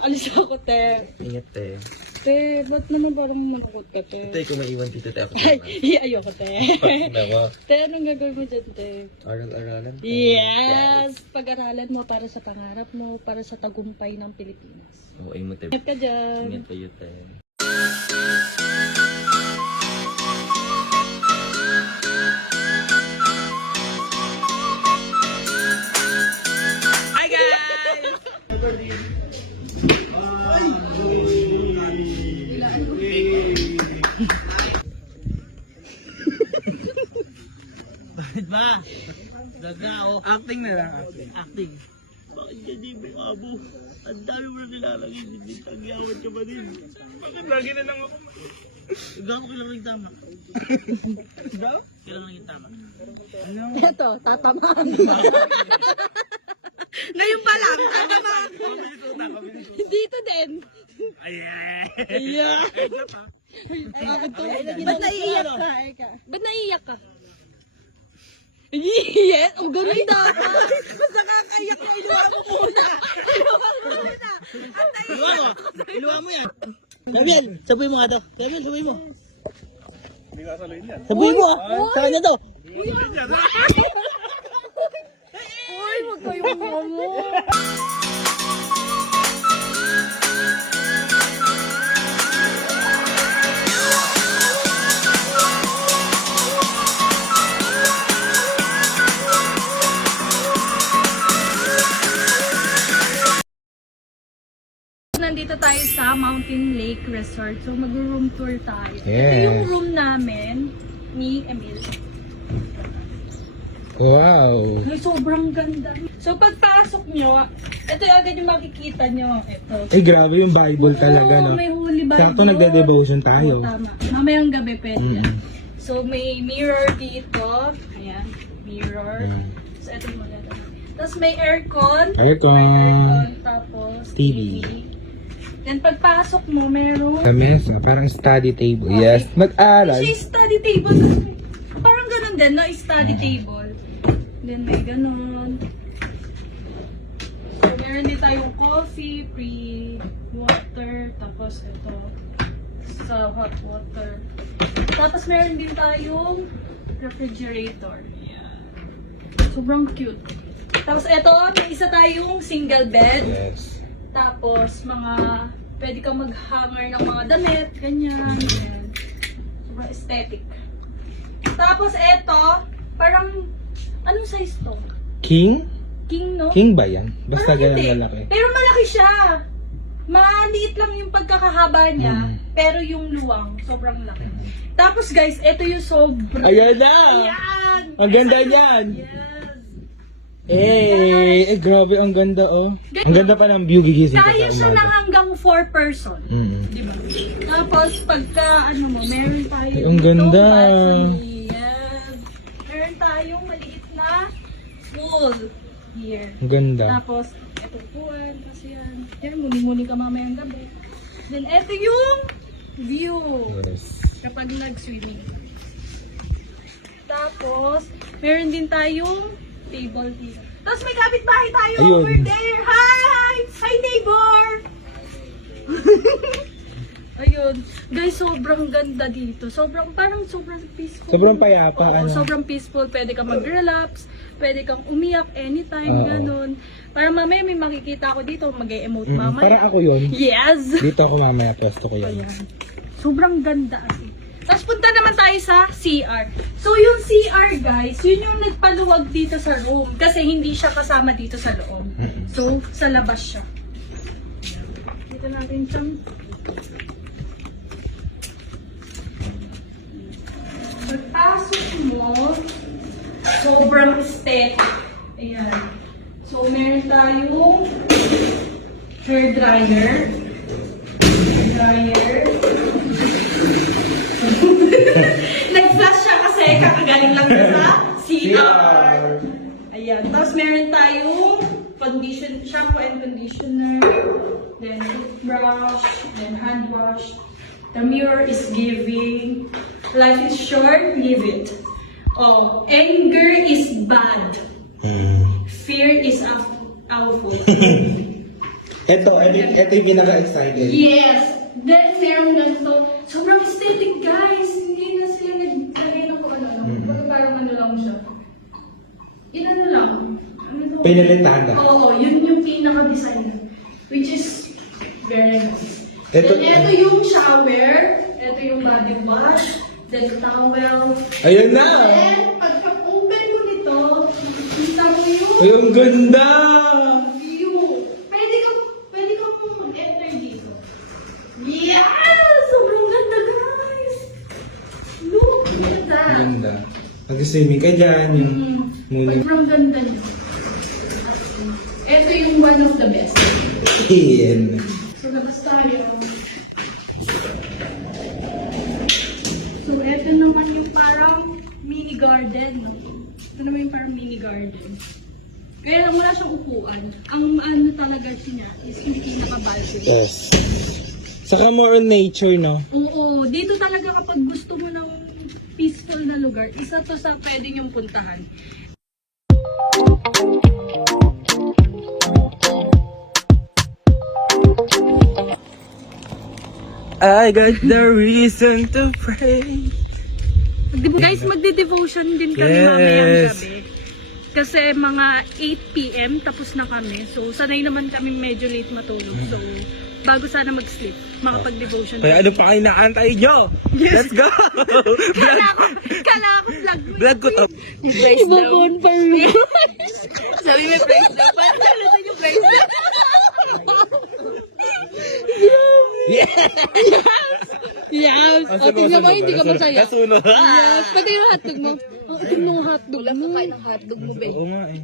Alis ako, te. Ingat, te. Te, ba't naman parang malungkot ka, te? Te, kung maiwan dito, te, ako Ayoko, te. Nako. Te, anong gagawin mo dyan, te? Aral-aralan. te. Yes! Pag-aralan mo para sa pangarap mo, para sa tagumpay ng Pilipinas. Oo, ay mo, te. Ingat ka dyan. Ingat kayo, te. Hi, guys! Bakit ba? Daga o. Acting na lang. Acting. Bakit ganyan may abo? Ang dami mo na nilalagay. Hindi tagyawan ka ba din? Bakit lagi na lang ako? Gago kailan lang yung tama. Kailan lang yung tama. Ito, tatamaan. Ngayon pa lang, tatamaan. Dito din. Yeah. Ba't naiiyak ka? Ba't naiiyak ka? Yes! Ang ganun dapat! Mas nakakaiyak na iluwa mo muna! Iluwa mo! Iluwa mo yan! Gabriel, sabuy mo nga to. Gabriel, sabuy mo. Hindi ka saluhin yan. Sabuy mo ah! Sa kanya to! Uy, wag kayong mo! Nandito tayo sa Mountain Lake Resort. So, mag-room tour tayo. Ito yung room namin ni Emil. Wow! Ay, sobrang ganda. So, pagpasok nyo, ito yung agad yung makikita nyo. Ito. Ay, grabe yung Bible talaga, Oo, no? may Holy Bible. Sakto nagde-devotion tayo. Oo, tama. Mamayang gabi pwede yan. So, may mirror dito. Ayan, mirror. So, ito muna. Tapos may aircon. Aircon. Tapos TV. Then pagpasok mo, meron Sa mesa, parang study table. Yes, mag-aral. siya study table. Parang ganun din, no? Study table. Then may ganun. So, meron din tayong coffee, pre-water, tapos ito, sa hot water. Tapos meron din tayong refrigerator. Yan. Sobrang cute. Tapos ito, may isa tayong single bed. Yes. Tapos, pwede kang mag-hanger ng mga damit, ganyan. Sobrang aesthetic. Tapos, eto, parang, anong size to? King? King, no? King ba yan? Basta Parang ganyan hindi. malaki. Pero malaki siya. Maliit lang yung pagkakahaba niya, pero yung luwang, sobrang laki. Tapos, guys, eto yung sobrang... Ayan na! Yan! Ang ganda niyan! Yes! Grabe, ang ganda, oh. Ang ganda pa ng view, gigising ka Kaya sa siya na umaga. hanggang 4 person. Diba? Tapos, pagka, meron tayo Ay, ang ganda. Yan. Meron tayong maliit na pool here. Ang ganda. Tapos, eto puwan, kasi yan. Yan, muli-muli ka mamayang gabi. Then, eto yung view. Yes. Kapag nag-swimming. Tapos, meron din tayong table dito. Tapos may kapitbahay tayo Ayun. over there. Hi! Hi, neighbor! Ayun. Guys, sobrang ganda dito. Parang sobrang peaceful. Sobrang payapa, Oo, ano? sobrang peaceful. Pwede kang mag-relax. Pwede kang umiyak anytime, ganun. Para mamaya may makikita ako dito, mag-e-emote mamaya. Parang ako yun. Yes! Dito ako mamaya, pwesto ko yan. Ayan. Sobrang ganda kasi. Tapos punta naman tayo sa CR. So yung CR guys, yun yung nagpaluwag dito sa room. Kasi hindi siya kasama dito sa loob. So sa labas siya. Dito natin siyang... Pagpasok mo, sobrang aesthetic. Ayan. So meron tayong hair dryer. Nag-flash siya kasi kakagaling lang niya sa CR. Ayan. Tapos meron tayong shampoo and conditioner, then toothbrush, then hand wash. The mirror is giving, life is short, live it. Oh, anger is bad. Fear is awful. Ito yung pinaka-excited. Yes! Then, meron ganito. Sobrang aesthetic, guys. Hindi na sila naglagay na kung ano. Parang ano lang siya. Inano lang. Ano to? Pinalitada. Oo, yun yung pinaka-design. Which is very nice. Ito- Then, ito yung shower. Ito yung body wash. Then, towel. Ayun na! Then, pagka-open mo nito, kita mo yung Ay, ang ganda! view. Pwede ka mag-enter dito. Yes! Sobrang ganda, guys! Look at that. Ang ganda. Mag-swimming ka dyan. Yung muna. Sobrang ganda nyo. Ito yung one of the best. Yan. So, labas tayo. So, ito naman yung parang mini garden. Ito naman yung parang mini garden. Kaya lang wala siyang upuan. Ang ano talaga niya is yung pinaka-balcony. Yes. Saka more on nature, no? Oo, dito talaga kapag gusto mo ng peaceful na lugar, isa to sa pwedeng yung puntahan. I got the reason to pray. Guys, magde-devotion din kami Yes. mamayang gabi. Kasi mga 8 p.m. tapos na kami. So, sanay naman kami medyo late matulog. So, bago sana mag-sleep, makapag-devotion. Kaya ano pa kayo naantay nyo? Let's go! Kala ko vlog mo. Vlog ko to. Yung price down. Sabi may price down. Paano natin yung price down? Yes! O, tingnan mo, hindi ka masaya. Nasunog. Yes! Pati yung hotdog mo. Ang hotdog mo. Wala ka kain ng hotdog mo, be. Oo nga eh.